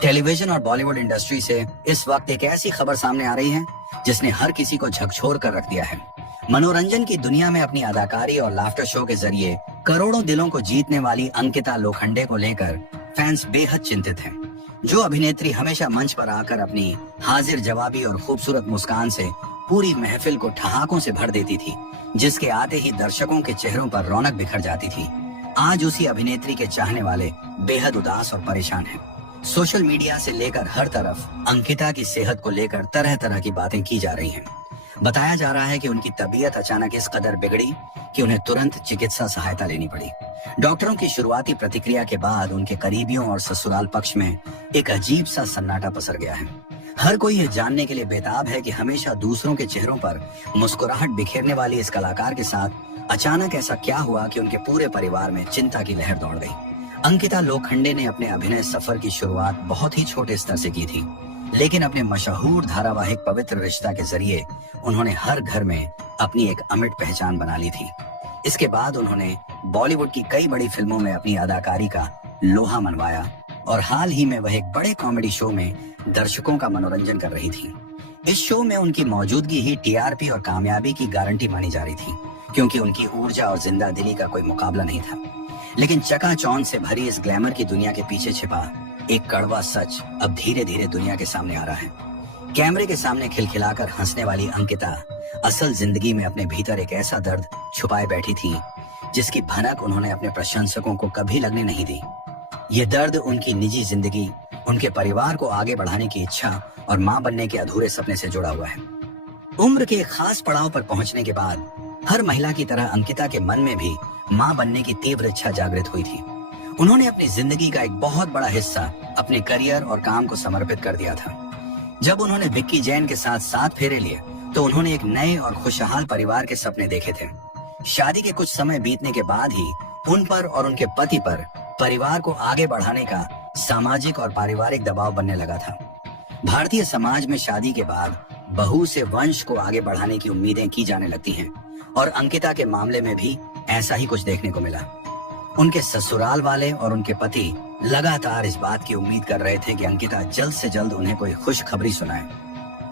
Television और Bollywood industry से इस वक्त एक ऐसी खबर सामने आ रही है जिसने हर किसी को झकझोर कर रख दिया है। मनोरंजन की दुनिया में अपनी अदाकारी और लाफ्टर शो के जरिए करोड़ों दिलों को जीतने वाली अंकिता लोखंडे को लेकर फैंस बेहद चिंतित हैं। जो अभिनेत्री हमेशा मंच पर आकर अपनी हाजिर जवाबी और खूबसूरत मुस्कान से पूरी महफिल को ठहाकों से भर देती थी, जिसके आते ही दर्शकों के चेहरों पर रौनक बिखर जाती थी, आज उसी अभिनेत्री के चाहने वाले बेहद उदास और परेशान हैं। सोशल मीडिया से लेकर हर तरफ अंकिता की सेहत को लेकर तरह तरह की बातें की जा रही हैं। बताया जा रहा है कि उनकी तबीयत अचानक इस कदर बिगड़ी कि उन्हें तुरंत चिकित्सा सहायता लेनी पड़ी। डॉक्टरों की शुरुआती प्रतिक्रिया के बाद उनके करीबियों और ससुराल पक्ष में एक अजीब सा सन्नाटा पसर गया है। हर कोई यह जानने के लिए बेताब है कि हमेशा दूसरों के चेहरों पर मुस्कुराहट बिखेरने वाली इस कलाकार के साथ अचानक ऐसा क्या हुआ कि उनके पूरे परिवार में चिंता की लहर दौड़ गई। अंकिता लोखंडे ने अपने अभिनय सफर की शुरुआत बहुत ही छोटे स्तर से की थी, लेकिन अपने मशहूर धारावाहिक पवित्र रिश्ता के जरिए उन्होंने हर घर में अपनी एक अमिट पहचान बना ली थी। इसके बाद उन्होंने बॉलीवुड की कई बड़ी फिल्मों में अपनी अदाकारी का लोहा मनवाया और हाल ही में वह एक बड़े कॉमेडी शो में दर्शकों का मनोरंजन कर रही थी। इस शो में उनकी मौजूदगी ही टीआरपी और कामयाबी की गारंटी मानी जा रही थी, क्योंकि उनकी ऊर्जा और जिंदा दिली का कोई मुकाबला नहीं था। लेकिन चकाचौंध से भरी इस ग्लैमर की दुनिया के पीछे छिपा एक कड़वा सच अब धीरे धीरे दुनिया के सामने आ रहा है। कैमरे के सामने खिलखिलाकर हंसने वाली अंकिता असल जिंदगी में अपने भीतर एक ऐसा दर्द छुपाए बैठी थी जिसकी भनक उन्होंने अपने प्रशंसकों को कभी लगने नहीं दी। ये दर्द उनकी निजी जिंदगी, उनके परिवार को आगे बढ़ाने की इच्छा और मां बनने के अधूरे सपने से जुड़ा हुआ है। उम्र के एक खास पड़ाव पर पहुंचने के बाद हर महिला की तरह अंकिता के मन में भी मां बनने की तीव्र इच्छा जागृत हुई थी। उन्होंने अपनी जिंदगी का एक बहुत बड़ा हिस्सा अपने करियर और काम को समर्पित कर दिया था। जब उन्होंने विक्की जैन के साथ 7 फेरे लिए तो उन्होंने एक नए और खुशहाल परिवार के सपने देखे थे। शादी के कुछ समय बीतने के बाद ही उन पर और उनके पति पर परिवार को आगे बढ़ाने का सामाजिक और पारिवारिक दबाव बनने लगा था। भारतीय समाज में शादी के बाद बहू से वंश को आगे बढ़ाने की उम्मीदें की जाने लगती हैं और अंकिता के मामले में भी ऐसा ही कुछ देखने को मिला। उनके ससुराल वाले और उनके पति लगातार इस बात की उम्मीद कर रहे थे कि अंकिता जल्द से जल्द उन्हें कोई खुशखबरी सुनाए।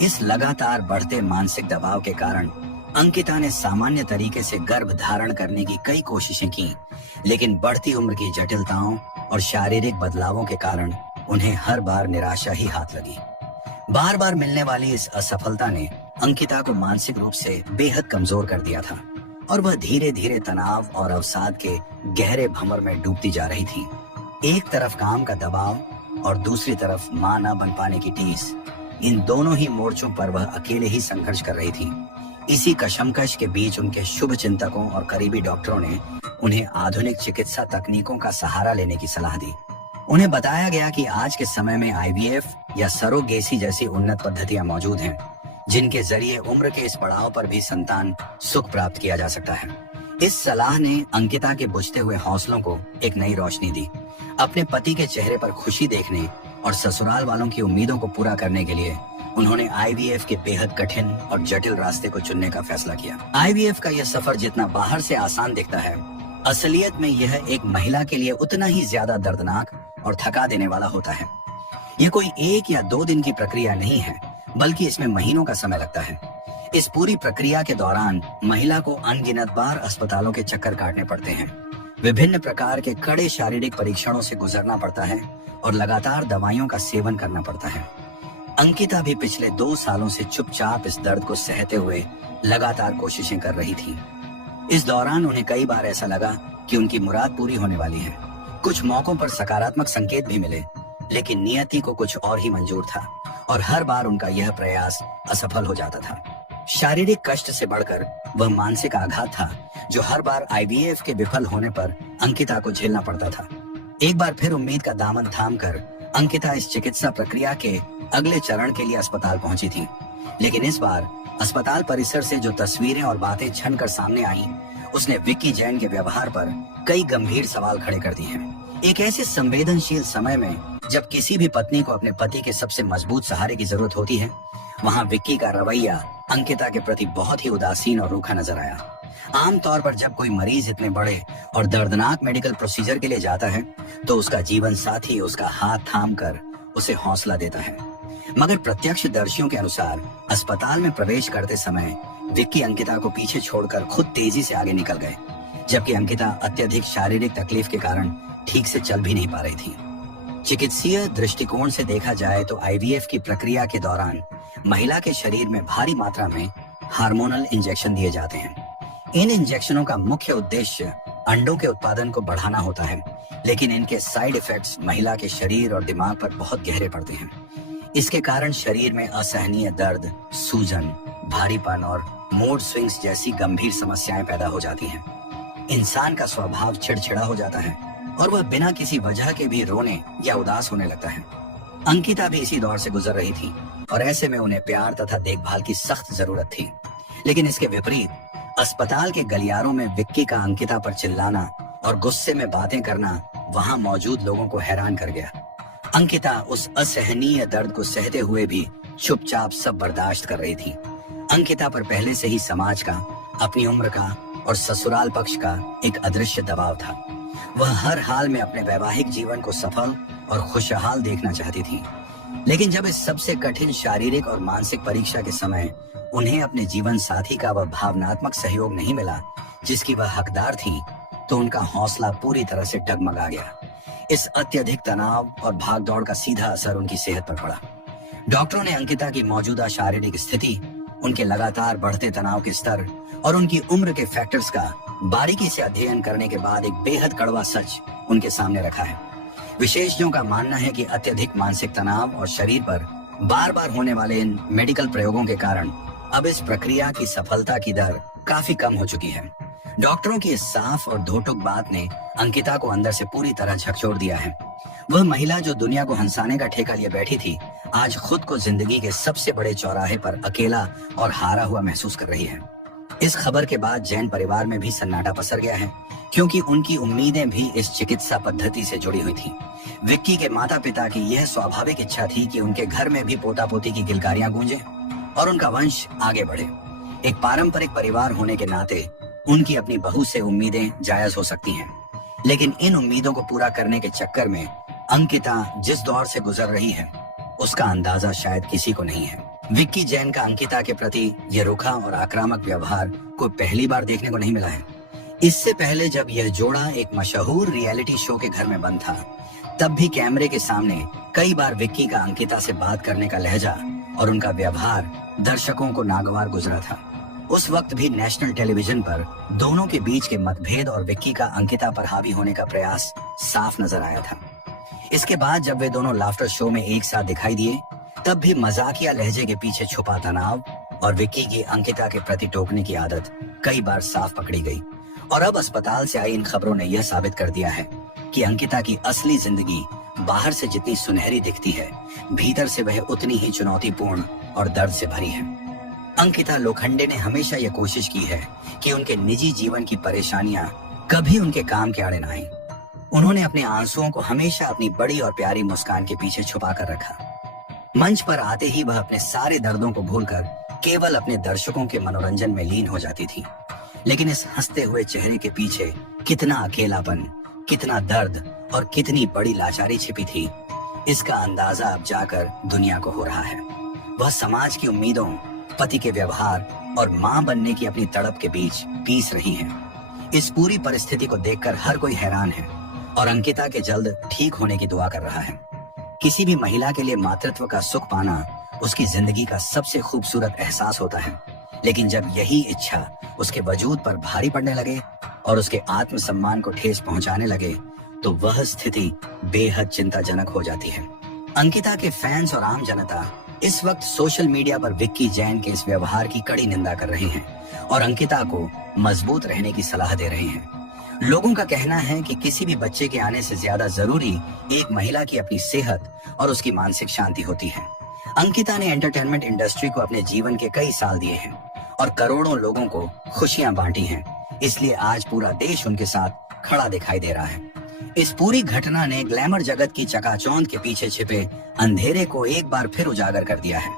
इस लगातार बढ़ते मानसिक दबाव के कारण अंकिता ने सामान्य तरीके से गर्भ धारण करने की कई कोशिशें की, लेकिन बढ़ती उम्र की जटिलताओं और शारीरिक बदलावों के कारण उन्हें हर बार निराशा ही हाथ लगी। बार बार मिलने वाली इस असफलता ने अंकिता को मानसिक रूप से बेहद कमजोर कर दिया था और वह धीरे धीरे तनाव और अवसाद के गहरे भंवर में डूबती जा रही थी। एक तरफ काम का दबाव और दूसरी तरफ मां न बन पाने की टीस, इन दोनों ही मोर्चों पर वह अकेले ही संघर्ष कर रही थी। इसी कशमकश के बीच उनके शुभ चिंतकों और करीबी डॉक्टरों ने उन्हें आधुनिक चिकित्सा तकनीकों का सहारा लेने की सलाह दी। उन्हें बताया गया कि आज के समय में आईवीएफ या सरोगेसी जैसी उन्नत पद्धतियां मौजूद हैं, जिनके जरिए उम्र के इस पड़ाव पर भी संतान सुख प्राप्त किया जा सकता है। इस सलाह ने अंकिता के बुझते हुए हौसलों को एक नई रोशनी दी। अपने पति के चेहरे पर खुशी देखने और ससुराल वालों की उम्मीदों को पूरा करने के लिए उन्होंने आईवीएफ के बेहद कठिन और जटिल रास्ते को चुनने का फैसला किया। आईवीएफ का यह सफर जितना बाहर से आसान दिखता है, असलियत में यह एक महिला के लिए उतना ही ज्यादा दर्दनाक और थका देने वाला होता है। ये कोई 1 या 2 दिन की प्रक्रिया नहीं है, बल्कि इसमें महीनों का समय लगता है। इस पूरी प्रक्रिया के दौरान महिला को अनगिनत बार अस्पतालों के चक्कर काटने पड़ते हैं, विभिन्न प्रकार के कड़े शारीरिक परीक्षणों से गुजरना पड़ता है और लगातार दवाइयों का सेवन करना पड़ता है। अंकिता भी पिछले 2 सालों से चुपचाप इस दर्द को सहते हुए लगातार कोशिशें कर रही थी। इस दौरान उन्हें कई बार ऐसा लगा कि उनकी मुराद पूरी होने वाली है। कुछ मौकों पर सकारात्मक संकेत भी मिले, लेकिन नियति को कुछ और ही मंजूर था और हर बार उनका यह प्रयास असफल हो जाता था। शारीरिक कष्ट से बढ़कर वह मानसिक आघात था जो हर बार आईवीएफ के विफल होने पर अंकिता को झेलना पड़ता था। एक बार फिर उम्मीद का दामन थामकर अंकिता इस चिकित्सा प्रक्रिया के अगले चरण के लिए अस्पताल पहुंची थी, लेकिन इस बार अस्पताल परिसर से जो तस्वीरें और बातें छनकर सामने आई, उसने विक्की जैन के व्यवहार पर कई गंभीर सवाल खड़े कर दिए हैं। एक ऐसे संवेदनशील समय में जब किसी भी पत्नी को अपने पति के सबसे मजबूत सहारे की जरूरत होती है, वहाँ विक्की का रवैया अंकिता के प्रति बहुत ही उदासीन और रूखा नजर आया। आमतौर पर जब कोई मरीज इतने बड़े और दर्दनाक मेडिकल प्रोसीजर के लिए जाता है तो उसका जीवन साथी उसका हाथ थाम कर उसे हौसला देता है। मगर प्रत्यक्षदर्शियों के अनुसार अस्पताल में प्रवेश करते समय विक्की अंकिता को पीछे छोड़कर खुद तेजी से आगे निकल गए, जबकि अंकिता अत्यधिक शारीरिक तकलीफ के कारण ठीक से चल भी नहीं पा रही थी। चिकित्सीय दृष्टिकोण से देखा जाए तो आईवीएफ की प्रक्रिया के दौरान महिला के शरीर में भारी मात्रा में हार्मोनल इंजेक्शन दिए जाते हैं। इन इंजेक्शनों का मुख्य उद्देश्य अंडों के उत्पादन को बढ़ाना होता है, लेकिन इनके साइड इफेक्ट्स महिला के शरीर और दिमाग पर बहुत गहरे पड़ते हैं। इसके कारण शरीर में असहनीय दर्द, सूजन, भारीपन और मूड स्विंग्स जैसी गंभीर समस्याएं पैदा हो जाती हैं। इंसान का स्वभाव चिड़चिड़ा हो जाता है और वह बिना किसी वजह के भी रोने या उदास होने लगता है। अंकिता भी इसी दौर से गुजर रही थी और ऐसे में उन्हें प्यार तथा देखभाल की सख्त जरूरत थी। लेकिन इसके विपरीत अस्पताल के गलियारों में विक्की का अंकिता पर चिल्लाना और गुस्से में बातें करना वहां मौजूद लोगों को हैरान कर गया। अंकिता उस असहनीय दर्द को सहते हुए भी चुपचाप सब बर्दाश्त कर रही थी। अंकिता पर पहले से ही समाज का, अपनी उम्र का और ससुराल पक्ष का एक अदृश्य दबाव था। वह हर हाल में अपने वैवाहिक जीवन को सफल और खुशहाल देखना चाहती थी। लेकिन जब इस सबसे कठिन शारीरिक और मानसिक परीक्षा के समय उन्हें अपने जीवन साथी का वह भावनात्मक सहयोग नहीं मिला जिसकी वह हकदार थी, तो उनका हौसला पूरी तरह से डगमगा गया। इस अत्यधिक तनाव और भागदौड़ का सीधा असर उनकी सेहत पर पड़ा। डॉक्टरों ने अंकिता की मौजूदा शारीरिक स्थिति, उनके लगातार बढ़ते तनाव के स्तर और उनकी उम्र के फैक्टर्स का बारीकी से अध्ययन करने के बाद एक बेहद कड़वा सच उनके सामने रखा है। विशेषज्ञों का मानना है कि अत्यधिक मानसिक तनाव और शरीर पर बार बार होने वाले इन मेडिकल प्रयोगों के कारण अब इस प्रक्रिया की सफलता की दर काफी कम हो चुकी है। डॉक्टरों की इस साफ और धोटुक बात ने अंकिता को अंदर से पूरी तरह झकझोर दिया है। वह महिला जो दुनिया को हंसाने का ठेका लिए बैठी थी, आज खुद को जिंदगी के सबसे बड़े चौराहे पर अकेला और हारा हुआ महसूस कर रही है। इस खबर के बाद जैन परिवार में भी सन्नाटा पसर गया है, क्योंकि उनकी उम्मीदें भी इस चिकित्सा पद्धति से जुड़ी हुई थी। विक्की के माता पिता की यह स्वाभाविक इच्छा थी कि उनके घर में भी पोता पोती की किलकारियां गूंजे और उनका वंश आगे बढ़े। एक पारंपरिक परिवार होने के नाते उनकी अपनी बहू से उम्मीदें जायज हो सकती हैं, लेकिन इन उम्मीदों को पूरा करने के चक्कर में अंकिता जिस दौर से गुजर रही है उसका अंदाजा शायद किसी को नहीं है। विक्की जैन का अंकिता के प्रति यह रुखा और आक्रामक व्यवहार को पहली बार देखने को नहीं मिला है। इससे पहले जब यह जोड़ा एक मशहूर रियलिटी शो के घर में बंद था, तब भी कैमरे के सामने कई बार विक्की का अंकिता से बात करने का लहजा और उनका व्यवहार दर्शकों को नागवार गुजरा था। उस वक्त भी नेशनल टेलीविजन पर दोनों के बीच के मतभेद और विक्की का अंकिता पर हावी होने का प्रयास साफ नजर आया था। इसके बाद जब वे दोनों लाफ्टर शो में एक साथ दिखाई दिए, तब भी मजाकिया लहजे के पीछे छुपा तनाव और विक्की की अंकिता के प्रति टोकने की आदत कई बार साफ पकड़ी गई। और अब अस्पताल से आई इन खबरों ने यह साबित कर दिया है कि अंकिता की असली जिंदगी बाहर से जितनी सुनहरी दिखती है, भीतर से वह उतनी ही चुनौतीपूर्ण और दर्द से भरी है। अंकिता लोखंडे ने हमेशा यह कोशिश की है कि उनके निजी जीवन की परेशानियां कभी उनके काम के आड़े न आएं। उन्होंने अपने आंसुओं को हमेशा अपनी बड़ी और प्यारी मुस्कान के पीछे छुपा कर रखा। मंच पर आते ही वह अपने सारे दर्दों को भूलकर केवल अपने दर्शकों के मनोरंजन में लीन हो जाती थी। लेकिन इस हंसते हुए चेहरे के पीछे कितना अकेलापन, कितना दर्द और कितनी बड़ी लाचारी छिपी थी, इसका अंदाजा अब जाकर दुनिया को हो रहा है। वह समाज की उम्मीदों, पति के व्यवहार और मां बनने की अपनी तड़प के बीच पीस रही है। इस पूरी परिस्थिति को देखकर हर कोई हैरान है और अंकिता के जल्द ठीक होने की दुआ कर रहा है। किसी भी महिला के लिए मातृत्व का सुख पाना उसकी जिंदगी का सबसे खूबसूरत एहसास होता है, लेकिन जब यही इच्छा उसके वजूद पर भारी पड़ने लगे और उसके आत्मसम्मान को ठेस पहुंचाने लगे, तो वह स्थिति बेहद चिंताजनक हो जाती है। अंकिता के फैंस और आम जनता इस वक्त सोशल मीडिया पर विक्की जैन के इस व्यवहार की कड़ी निंदा कर रहे हैं और अंकिता को मजबूत रहने की सलाह दे रहे हैं। लोगों का कहना है कि किसी भी बच्चे के आने से ज्यादा जरूरी एक महिला की अपनी सेहत और उसकी मानसिक शांति होती है। अंकिता ने एंटरटेनमेंट इंडस्ट्री को अपने जीवन के कई साल दिए हैं और करोड़ों लोगों को खुशियां बांटी हैं, इसलिए आज पूरा देश उनके साथ खड़ा दिखाई दे रहा है। इस पूरी घटना ने ग्लैमर जगत की चकाचौंध के पीछे छिपे अंधेरे को एक बार फिर उजागर कर दिया है।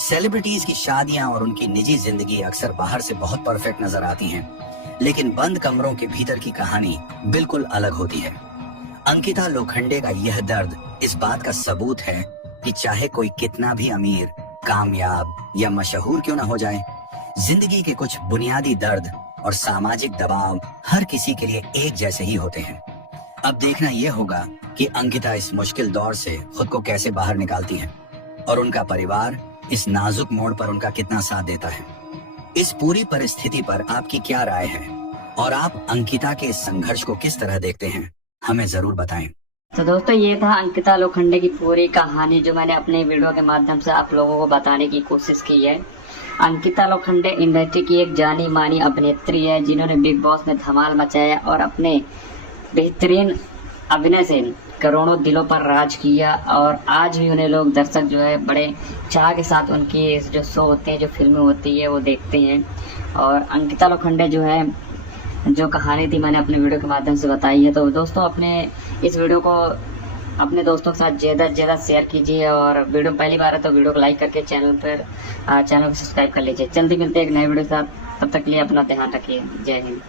सेलिब्रिटीज की शादियां और उनकी निजी जिंदगी अक्सर बाहर से बहुत परफेक्ट नजर आती हैं, लेकिन बंद कमरों के भीतर की कहानी बिल्कुल अलग होती है। अंकिता लोखंडे का यह दर्द इस बात का सबूत है कि चाहे कोई कितना भी अमीर, कामयाब या मशहूर क्यों ना हो जाए, जिंदगी के कुछ बुनियादी दर्द और सामाजिक दबाव हर किसी के लिए एक जैसे ही होते हैं। अब देखना यह होगा कि अंकिता इस मुश्किल दौर से खुद को कैसे बाहर निकालती है और उनका परिवार इस नाजुक मोड़ पर उनका कितना साथ देता है। इस पूरी परिस्थिति पर आपकी क्या राय है और आप अंकिता के इस संघर्ष को किस तरह देखते हैं, हमें जरूर बताएं। तो दोस्तों, ये था अंकिता लोखंडे की पूरी कहानी जो मैंने अपने वीडियो के माध्यम से आप लोगों को बताने की कोशिश की है। अंकिता लोखंडे इंडस्ट्री की एक जानी मानी अभिनेत्री है जिन्होंने बिग बॉस में धमाल मचाया और अपने बेहतरीन अभिनय से करोड़ों दिलों पर राज किया। और आज भी उन्हें लोग दर्शक जो है बड़े चाह के साथ उनकी जो शो होते हैं, जो फिल्में होती है, वो देखते हैं। और अंकिता लोखंडे जो है, जो कहानी थी मैंने अपने वीडियो के माध्यम से बताई है। तो दोस्तों, अपने इस वीडियो को अपने दोस्तों के साथ ज़्यादा से ज़्यादा शेयर कीजिए और वीडियो पहली बार है तो वीडियो को लाइक करके चैनल को सब्सक्राइब कर लीजिए। जल्दी मिलते हैं एक नए वीडियो के साथ, तब तक के लिए अपना ध्यान रखिए। जय हिंद।